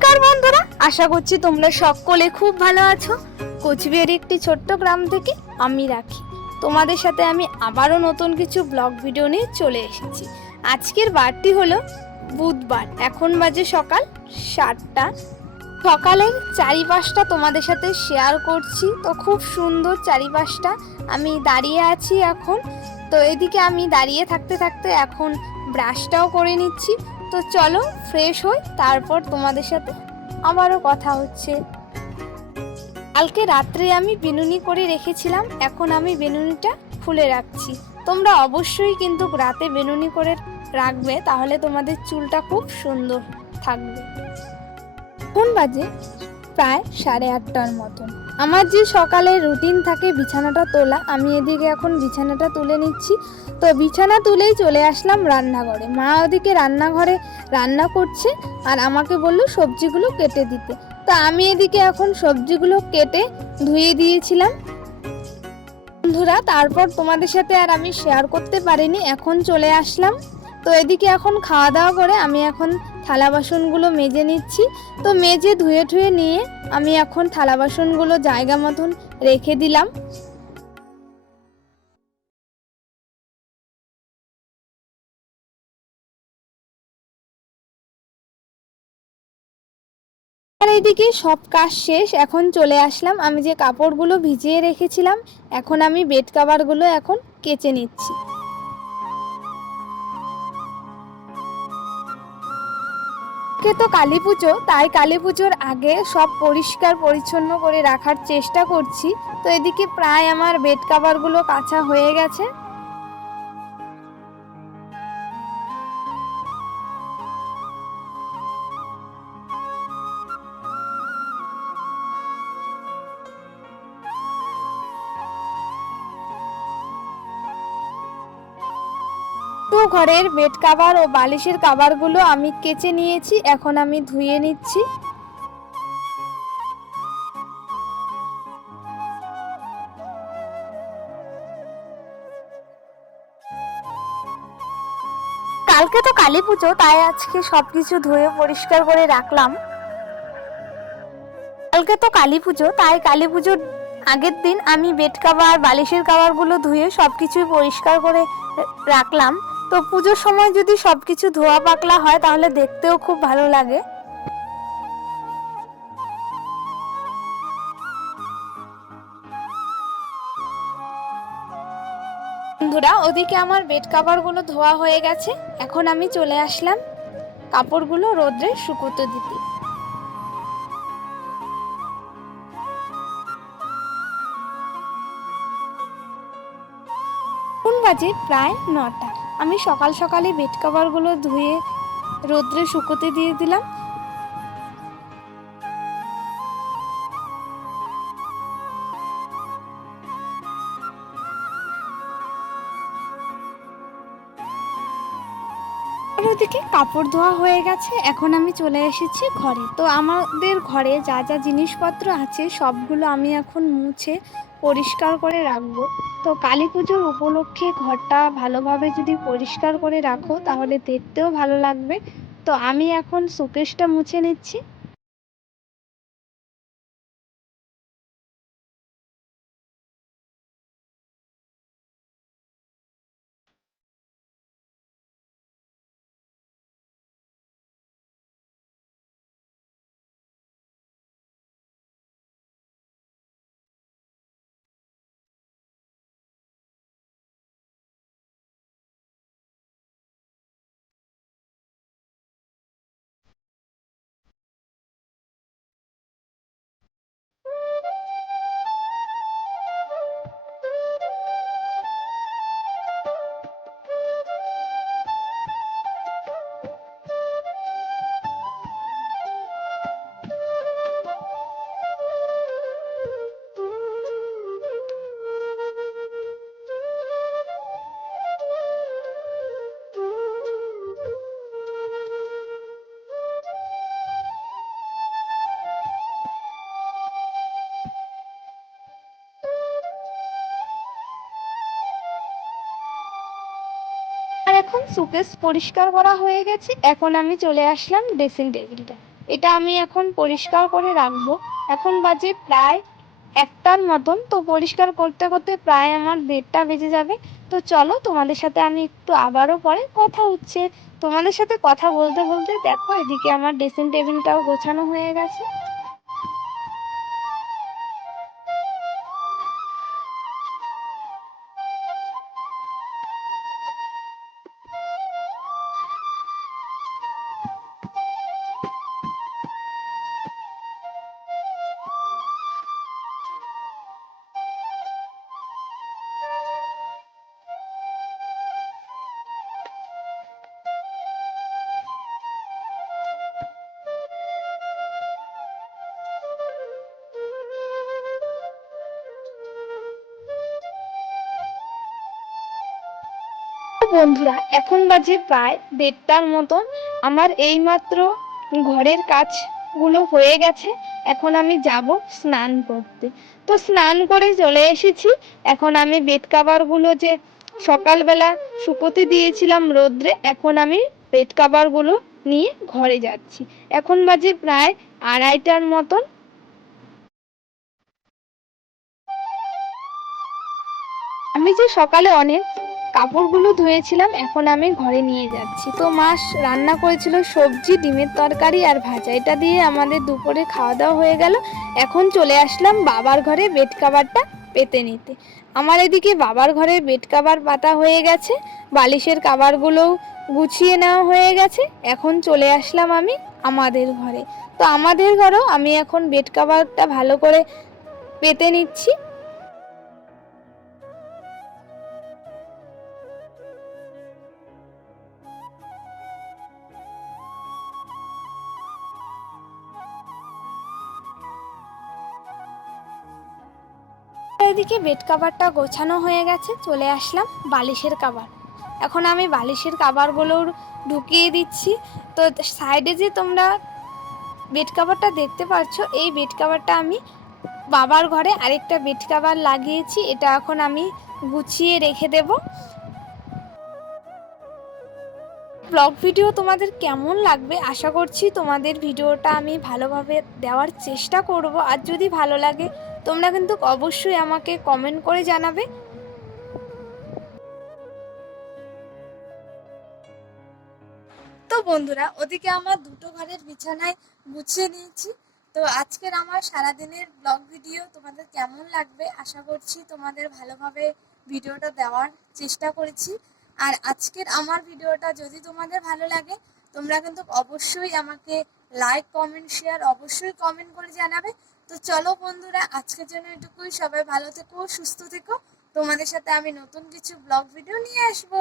নমস্কার বন্ধুরা, আশা করছি তোমরা সকলে খুব ভালো আছো। কোচবিহারের একটি ছোট্ট গ্রাম থেকে আমি রাখি। তোমাদের সাথে আমি আবারও নতুন কিছু ব্লগ ভিডিও নিয়ে চলে এসেছি। আজকের বারটি হলো বুধবার, এখন বাজে সকাল সাতটা। সকালের চারিপাশটা তোমাদের সাথে শেয়ার করছি। তো খুব সুন্দর চারিপাশটা, আমি দাঁড়িয়ে আছি এখন। তো এদিকে আমি দাঁড়িয়ে থাকতে থাকতে এখন ব্রাশটাও করে নিচ্ছি। তো চলো ফ্রেশ হই, তারপর তোমাদের সাথে আবারও কথা হচ্ছে। কালকে রাত্রে আমি বেনুনি করে রেখেছিলাম, এখন আমি বেনুনিটা খুলে রাখছি। তোমরা অবশ্যই কিন্তু রাতে বেনুনি করে রাখবে, তাহলে তোমাদের চুলটা খুব সুন্দর থাকবে। কোন বাজে? প্রায় সাড়ে আটটার মতন। আমার যে সকালে রুটিন থাকে, বিছানাটা তোলা, আমি এদিকে এখন বিছানাটা তুলে নিচ্ছি। তো বিছানা তুলেই চলে আসলাম রান্নাঘরে। মা ওদিকে রান্নাঘরে রান্না করছে আর আমাকে বলল সবজিগুলো কেটে দিতে। তো আমি এদিকে এখন সবজিগুলো কেটে ধুয়ে দিয়েছিলাম। বন্ধুরা, তারপর তোমাদের সাথে আর আমি শেয়ার করতে পারিনি, এখন চলে আসলাম। তো এদিকে এখন খাওয়া দাওয়া করে আমি এখন থালা বাসনগুলো মেজে নিচ্ছি। তো মেজে ধুয়ে ধুয়ে নিয়ে আমি এখন থালা বাসনগুলো জায়গা মতন রেখে দিলাম। আর এইদিকে সব কাজ শেষ, এখন চলে আসলাম। আমি যে কাপড়গুলো ভিজিয়ে রেখেছিলাম, এখন আমি বেড কাভারগুলো এখন কেচে নিচ্ছি। আজকে তো কালী পুজো, তাই কালী পুজোর আগে সব পরিষ্কার পরিচ্ছন্ন করে রাখার চেষ্টা করছি। তো এদিকে প্রায় আমার বেড কাভারগুলো কাঁচা হয়ে গেছে। তো ঘরের বেড কাভার ও বালিশের কাভারগুলো আমি কেচে নিয়েছি, এখন আমি ধুয়ে নিচ্ছি। কালকে তো কালী পুজো, তাই আজকে সবকিছু ধুয়ে পরিষ্কার করে রাখলাম। কালকে তো কালী পুজো, তাই কালী পুজোর আগের দিন আমি বেড কাভার, বালিশের কাভারগুলো ধুয়ে সব কিছুই পরিষ্কার করে রাখলাম। তো পুজোর সময় যদি সব কিছু ধোয়া পাকলা হয়, তাহলে দেখতেও খুব ভালো লাগে। বন্ধুরা, ওদিকে আমার বেড কাভারগুলো ধোয়া হয়ে গেছে। এখন আমি চলে আসলাম কাপড়গুলো রোদ্রে শুকোতে দিতে। বাজে? প্রায় নটা। আমি সকাল সকালে বেড কাভারগুলো ধুয়ে রোদ্রে শুকোতে দিয়ে দিলাম। ওদিকে কাপড় ধোয়া হয়ে গেছে, এখন আমি চলে এসেছি ঘরে। তো আমাদের ঘরে যা যা জিনিসপত্র আছে, সবগুলো আমি এখন মুছে পরিষ্কার করে রাখব। তো কালী পুজোর উপলক্ষে ঘরটা ভালোভাবে যদি পরিষ্কার করে রাখো, তাহলে দেখতেও ভালো লাগবে। তো আমি এখন শোকেসটা মুছে নিচ্ছি। এখন সুকেস পরিষ্কার করা হয়ে গেছে। এখন আমি চলে আসলাম ড্রেসিং টেবিলটা এটা আমি এখন পরিষ্কার করে রাখব। এখন বাজে প্রায় একটার মতন। তো পরিষ্কার করতে করতে প্রায় আমার দেড়টা বেজে যাবে। তো চলো, তোমাদের সাথে আমি একটু আবারও পরে কথা হচ্ছে। তোমাদের সাথে কথা বলতে বলতে দেখো, এদিকে আমার ড্রেসিং টেবিলটাও গোছানো হয়ে গেছে। বন্ধুরা, এখন বাজে প্রায় দেড়টার মতন। আমার এইমাত্র ঘরের কাজগুলো হয়ে গেছে। এখন আমি যাব স্নান করতে। তো স্নান করে চলে এসেছি। এখন আমি বেড কাভারগুলো যে সকালবেলা শুকোতে দিয়েছিলাম রোদ্রে, এখন আমি বেড কাভারগুলো নিয়ে ঘরে যাচ্ছি। এখন বাজে প্রায় আড়াইটার মতন। আমি যে সকালে অনেক কাপড়গুলো ধুয়েছিলাম, এখন আমি ঘরে নিয়ে যাচ্ছি। তো মাস রান্না করেছিল সবজি, ডিমের তরকারি আর ভাজা। এটা দিয়ে আমাদের দুপুরে খাওয়া দাওয়া হয়ে গেল। এখন চলে আসলাম বাবার ঘরে বেড কাভারটা পেতে নিতে। আমার এদিকে বাবার ঘরে বেড কাভার পাতা হয়ে গেছে, বালিশের কাভারগুলোও গুছিয়ে নেওয়া হয়ে গেছে। এখন চলে আসলাম আমি আমাদের ঘরে। তো আমাদের ঘরেও আমি এখন বেড কাভারটা ভালো করে পেতে নিচ্ছি। এদিকে বেড কাভারটা গোছানো হয়ে গেছে, চলে আসলাম বালিশের কাভার। এখন আমি বালিশের কাভারগুলো ঢুকিয়ে দিচ্ছি। তো সাইডে যে তোমরা বেড কাভারটা দেখতে পাচ্ছ এই বেড কাভারটা আমি বাবার ঘরে আরেকটা বেড কাভার লাগিয়েছি, এটা এখন আমি গুছিয়ে রেখে দেব। ব্লগ ভিডিও তোমাদের কেমন লাগবে? আশা করছি তোমাদের ভিডিওটা আমি ভালোভাবে দেওয়ার চেষ্টা করব। আর যদি ভালো লাগে তোমরা কিন্তু অবশ্যই আমাকে কমেন্ট করে জানাবে। তো বন্ধুরা, ওদিকে আমার দুটো ঘরের বিছানায় গুছিয়ে নিয়েছি। তো আজকের আমার সারাদিনের ব্লগ ভিডিও তোমাদের কেমন লাগবে? আশা করছি তোমাদের ভালোভাবে ভিডিওটা দেওয়ার চেষ্টা করেছি। আর আজকের আমার ভিডিওটা যদি তোমাদের ভালো লাগে, তোমরা কিন্তু অবশ্যই আমাকে লাইক কমেন্ট শেয়ার অবশ্যই কমেন্ট করে জানাবে। তো চলো বন্ধুরা, আজকের জন্য এটুকুই। সবাই ভালো থেকো, সুস্থ থেকো। তোমাদের সাথে আমি নতুন কিছু ব্লগ ভিডিও নিয়ে আসব।